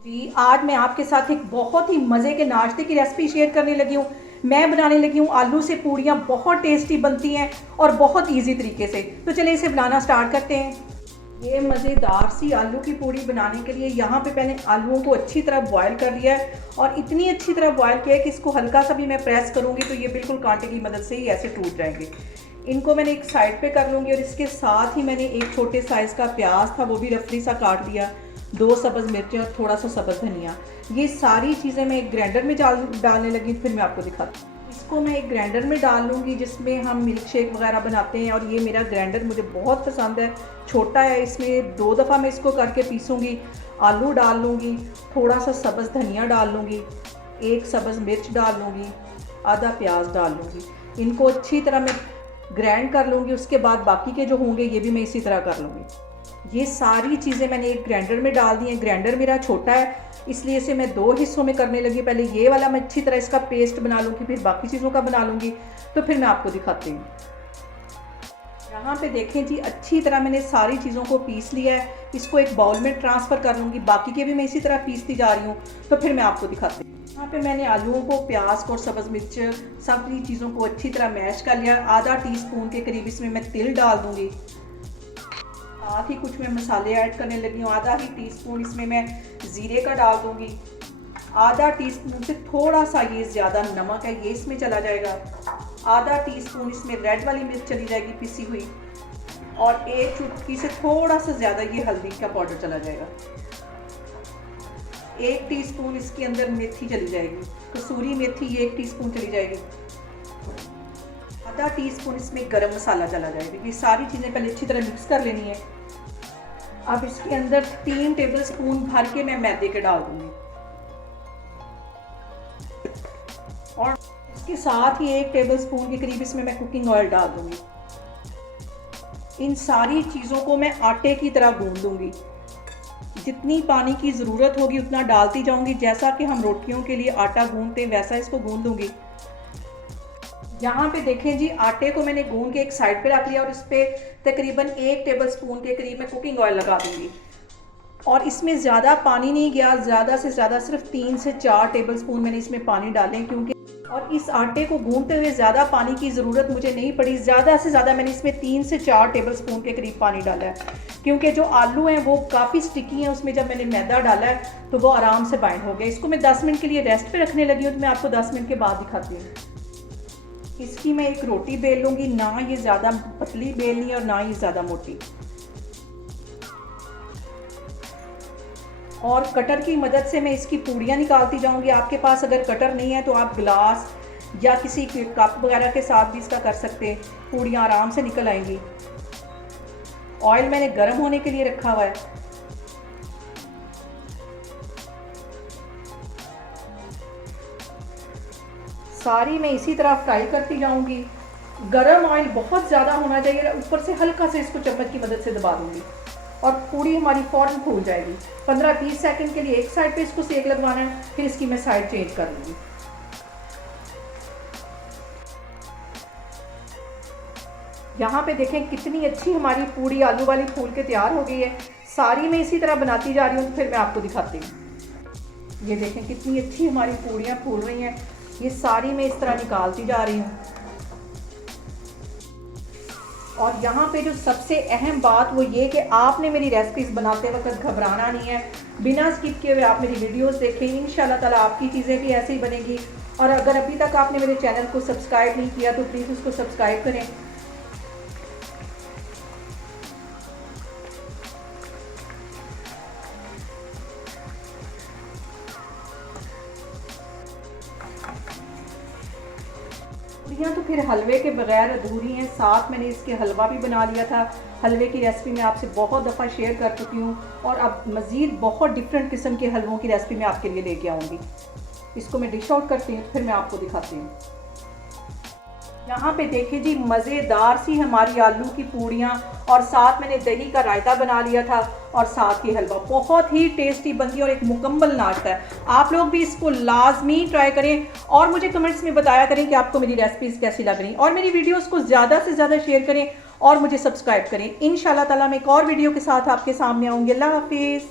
जी, आज मैं आपके साथ एक बहुत ही मज़े के नाश्ते की रेसिपी शेयर करने लगी हूँ। मैं बनाने लगी हूँ आलू से पूड़ियाँ, बहुत टेस्टी बनती हैं और बहुत ईज़ी तरीके से। तो चलिए इसे बनाना स्टार्ट करते हैं। ये मज़ेदार सी आलू की पूड़ी बनाने के लिए यहाँ पे मैंने आलूओं को अच्छी तरह बॉयल कर लिया है और इतनी अच्छी तरह बॉयल किया है कि इसको हल्का सा भी मैं प्रेस करूँगी तो ये बिल्कुल कांटे की मदद से ही ऐसे टूट जाएंगे। इनको मैंने एक साइड पे कर लूँगी और इसके साथ ही मैंने एक छोटे साइज़ का प्याज था वो भी रफली सा काट लिया, 2 सब्ज़ मिर्चें और थोड़ा सा सब्ज़ धनिया। ये सारी चीज़ें मैं एक ग्राइंडर में डालने लगी, फिर मैं आपको दिखाती हूँ। इसको मैं एक ग्राइंडर में डाल लूँगी जिसमें हम मिल्क शेक वगैरह बनाते हैं और ये मेरा ग्राइंडर मुझे बहुत पसंद है, छोटा है। इसमें 2 दफ़ा मैं इसको करके पीसूँगी। आलू डाल लूँगी, थोड़ा सा सब्ज़ धनिया डाल लूँगी, 1 सब्ज़ मिर्च डाल लूँगी, आधा प्याज डाल लूँगी। इनको अच्छी तरह मैं ग्राइंड कर लूँगी। उसके बाद बाकी के जो होंगे ये भी मैं इसी तरह कर लूँगी। ये सारी चीज़ें मैंने एक ग्राइंडर में डाल दी हैं। ग्राइंडर मेरा छोटा है इसलिए इसे मैं 2 हिस्सों में करने लगी। पहले ये वाला मैं अच्छी तरह इसका पेस्ट बना लूँगी, फिर बाकी चीज़ों का बना लूँगी, तो फिर मैं आपको दिखाती हूँ। यहाँ पे देखें जी, अच्छी तरह मैंने सारी चीज़ों को पीस लिया है। इसको एक बाउल में ट्रांसफ़र कर लूँगी। बाकी के भी मैं इसी तरह पीसती जा रही हूँ, तो फिर मैं आपको दिखाती हूँ। यहाँ पे मैंने आलूओं को, प्याज को और सब्ज़ मिर्च सभी चीज़ों को अच्छी तरह मैश कर लिया। आधा टीस्पून के करीब इसमें मैं तिल डाल दूँगी। साथ ही कुछ मैं मसाले ऐड करने लगी हूँ। आधा ही टीस्पून इसमें मैं ज़ीरे का डाल दूँगी। आधा टीस्पून से थोड़ा सा ये ज़्यादा नमक है, ये इसमें चला जाएगा। आधा टीस्पून इसमें रेड वाली मिर्च चली जाएगी पिसी हुई और 1 चुटकी से थोड़ा सा ज़्यादा ये हल्दी का पाउडर चला जाएगा। 1 टीस्पून इसके अंदर मेथी चली जाएगी, कसूरी मेथी 1 टीस्पून चली जाएगी। आधा टीस्पून इसमें गरम मसाला चला जाएगा। ये सारी चीज़ें पहले अच्छी तरह मिक्स कर लेनी है। अब इसके अंदर 3 टेबलस्पून भर के मैं मैदे के डाल दूँगी और इसके साथ ही 1 टेबलस्पून के करीब इसमें मैं कुकिंग ऑयल डाल दूँगी। इन सारी चीज़ों को मैं आटे की तरह गूंद लूँगी। जितनी पानी की ज़रूरत होगी उतना डालती जाऊँगी। जैसा कि हम रोटियों के लिए आटा गूंदते हैं वैसा इसको गूंद लूँगी। यहाँ पे देखें जी, आटे को मैंने गूंद के एक साइड पे रख लिया और इस पर तकरीबन 1 टेबलस्पून के करीब मैं कुकिंग ऑयल लगा दूँगी। और इसमें ज़्यादा पानी नहीं गया, ज़्यादा से ज़्यादा सिर्फ 3 से 4 टेबलस्पून मैंने इसमें पानी डालें, क्योंकि और इस आटे को गूंदते हुए ज़्यादा पानी की ज़रूरत मुझे नहीं पड़ी। ज़्यादा से ज़्यादा मैंने इसमें 3 से 4 टेबलस्पून के करीब पानी डाला है, क्योंकि जो आलू हैं वो काफ़ी स्टिकी हैं। उसमें जब मैंने मैदा डाला है तो वो आराम से बाइंड हो गया। इसको मैं 10 मिनट के लिए रेस्ट पे रखने लगी हूँ, तो मैं आपको 10 मिनट के बाद दिखाती हूँ। इसकी मैं एक रोटी बेल लूँगी, ना ये ज़्यादा पतली बेलनी है और ना ये ज़्यादा मोटी। और कटर की मदद से मैं इसकी पूड़ियाँ निकालती जाऊँगी। आपके पास अगर कटर नहीं है तो आप ग्लास या किसी कप वगैरह के साथ भी इसका कर सकते हैं, पूड़ियाँ आराम से निकल आएंगी। ऑयल मैंने गर्म होने के लिए रखा हुआ है। सारी मैं इसी तरह फ्राई करती जाऊँगी। गरम ऑयल बहुत ज़्यादा होना चाहिए, ऊपर से हल्का से इसको चम्मच की मदद से दबा दूँगी और पूड़ी हमारी फ़ौरन फूल जाएगी। 15-20 सेकंड के लिए एक साइड पे इसको सेक लगवाना है, फिर इसकी मैं साइड चेंज कर लूँगी। यहाँ पे देखें कितनी अच्छी हमारी पूड़ी आलू वाली फूल के तैयार हो गई है। सारी मैं इसी तरह बनाती जा रही हूँ, तो फिर मैं आपको दिखाती हूँ। ये देखें कितनी अच्छी हमारी पूड़ियाँ फूल रही हैं। ये सारी मैं इस तरह निकालती जा रही हूँ। और यहाँ पे जो सबसे अहम बात वो ये कि आपने मेरी रेसिपीज़ बनाते वक्त घबराना नहीं है। बिना स्किप किए हुए आप मेरी वीडियोस देखें, इंशाल्लाह ताला आपकी चीज़ें भी ऐसे ही बनेंगी। और अगर अभी तक आपने मेरे चैनल को सब्सक्राइब नहीं किया तो प्लीज़ उसको सब्सक्राइब करें। पूड़ियाँ तो फिर हलवे के बगैर अधूरी हैं। साथ मैंने इसके हलवा भी बना लिया था। हलवे की रेसिपी मैं आपसे बहुत दफ़ा शेयर कर चुकी हूँ और अब मज़ीद बहुत डिफरेंट किस्म के हलवों की रेसिपी मैं आपके लिए लेके आऊँगी। इसको मैं डिश आउट करती हूँ, फिर मैं आपको दिखाती हूँ। यहाँ पे देखिए जी, मज़ेदार सी हमारी आलू की पूड़ियाँ और साथ मैंने दही का रायता बना लिया था और साथ ही हलवा। बहुत ही टेस्टी बनती है और एक मुकम्मल नाश्ता है। आप लोग भी इसको लाजमी ट्राई करें और मुझे कमेंट्स में बताया करें कि आपको मेरी रेसिपीज़ कैसी लग रही, और मेरी वीडियोज़ को ज़्यादा से ज़्यादा शेयर करें और मुझे सब्सक्राइब करें। इंशाल्लाह ताला मैं एक और वीडियो के साथ आपके सामने आऊँगी। अल्लाह हाफिज़।